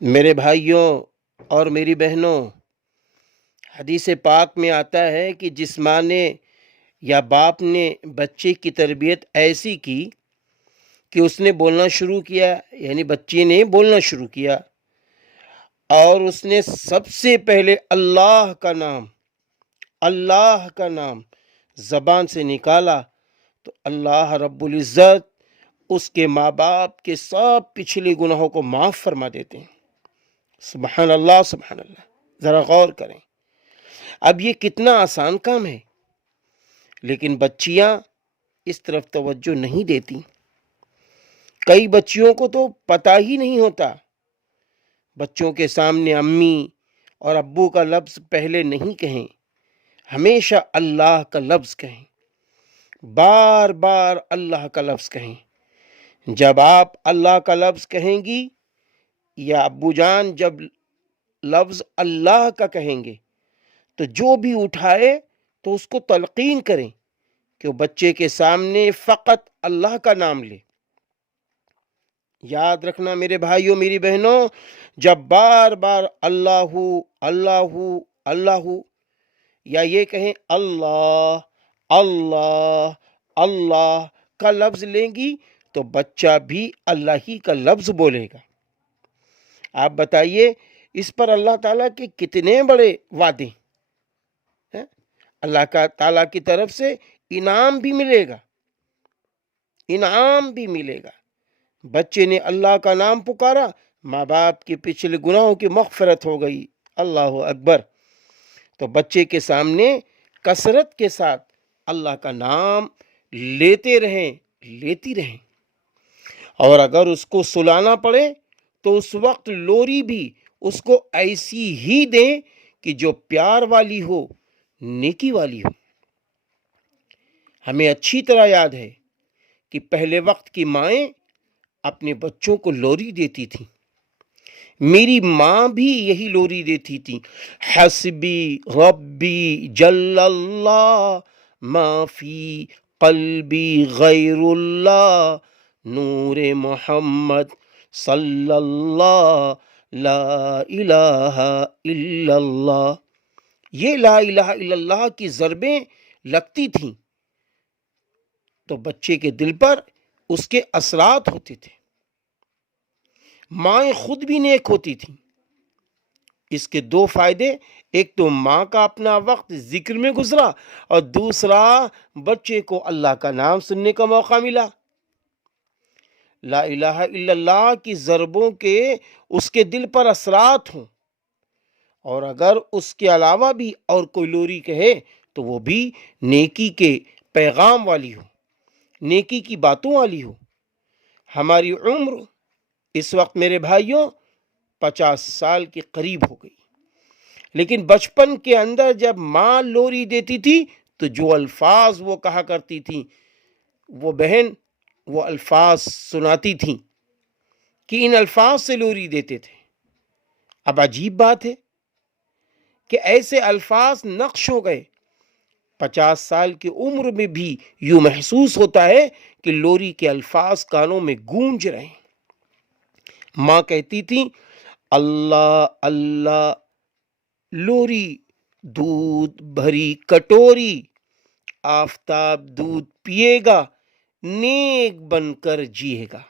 میرے بھائیوں اور میری بہنوں، حدیث پاک میں آتا ہے کہ جس ماں نے یا باپ نے بچے کی تربیت ایسی کی کہ اس نے بولنا شروع کیا، یعنی بچے نے بولنا شروع کیا اور اس نے سب سے پہلے اللہ کا نام زبان سے نکالا، تو اللہ رب العزت اس کے ماں باپ کے سب پچھلے گناہوں کو معاف فرما دیتے ہیں۔ سبحان اللہ، سبحان اللہ، ذرا غور کریں۔ اب یہ کتنا آسان کام ہے، لیکن بچیاں اس طرف توجہ نہیں دیتی۔ کئی بچیوں کو تو پتہ ہی نہیں ہوتا، بچوں کے سامنے امی اور ابو کا لفظ پہلے نہیں کہیں، ہمیشہ اللہ کا لفظ کہیں، بار بار اللہ کا لفظ کہیں۔ جب آپ اللہ کا لفظ کہیں گی یا ابو جان جب لفظ اللہ کا کہیں گے تو جو بھی اٹھائے تو اس کو تلقین کریں کہ وہ بچے کے سامنے فقط اللہ کا نام لے۔ یاد رکھنا میرے بھائیوں میری بہنوں، جب بار بار اللہ اللہ اللہ یا یہ کہیں اللہ اللہ اللہ کا لفظ لیں گی تو بچہ بھی اللہ ہی کا لفظ بولے گا۔ آپ بتائیے اس پر اللہ تعالیٰ کے کتنے بڑے وعدے ہیں۔ اللہ تعالیٰ کی طرف سے انعام بھی ملے گا، انعام بھی ملے گا۔ بچے نے اللہ کا نام پکارا، ماں باپ کے پچھلے گناہوں کی مغفرت ہو گئی۔ اللہ اکبر۔ تو بچے کے سامنے کثرت کے ساتھ اللہ کا نام لیتے رہیں، اور اگر اس کو سلانا پڑے تو اس وقت لوری بھی اس کو ایسی ہی دیں کہ جو پیار والی ہو، نیکی والی ہو۔ ہمیں اچھی طرح یاد ہے کہ پہلے وقت کی مائیں اپنے بچوں کو لوری دیتی تھیں۔ میری ماں بھی یہی لوری دیتی تھی، حسبی ربی جل اللہ ما فی قلبی غیر اللہ نور محمد صلی اللہ لا الہ الا اللہ۔ یہ لا الہ الا اللہ کی ضربیں لگتی تھیں تو بچے کے دل پر اس کے اثرات ہوتے تھے۔ مائیں خود بھی نیک ہوتی تھیں۔ اس کے دو فائدے، ایک تو ماں کا اپنا وقت ذکر میں گزرا اور دوسرا بچے کو اللہ کا نام سننے کا موقع ملا۔ لا الہ الا اللہ کی ضربوں کے اس کے دل پر اثرات ہوں، اور اگر اس کے علاوہ بھی اور کوئی لوری کہے تو وہ بھی نیکی کے پیغام والی ہو، نیکی کی باتوں والی ہو۔ ہماری عمر اس وقت میرے بھائیوں 50 سال کے قریب ہو گئی، لیکن بچپن کے اندر جب ماں لوری دیتی تھی تو جو الفاظ وہ کہا کرتی تھی، وہ بہن وہ الفاظ سناتی تھیں کہ ان الفاظ سے لوری دیتے تھے۔ اب عجیب بات ہے کہ ایسے الفاظ نقش ہو گئے، 50 سال کی عمر میں بھی یوں محسوس ہوتا ہے کہ لوری کے الفاظ کانوں میں گونج رہے ہیں۔ ماں کہتی تھی اللہ اللہ، لوری دودھ بھری کٹوری، آفتاب دودھ پیے گا، نیک بن کر جیے گا۔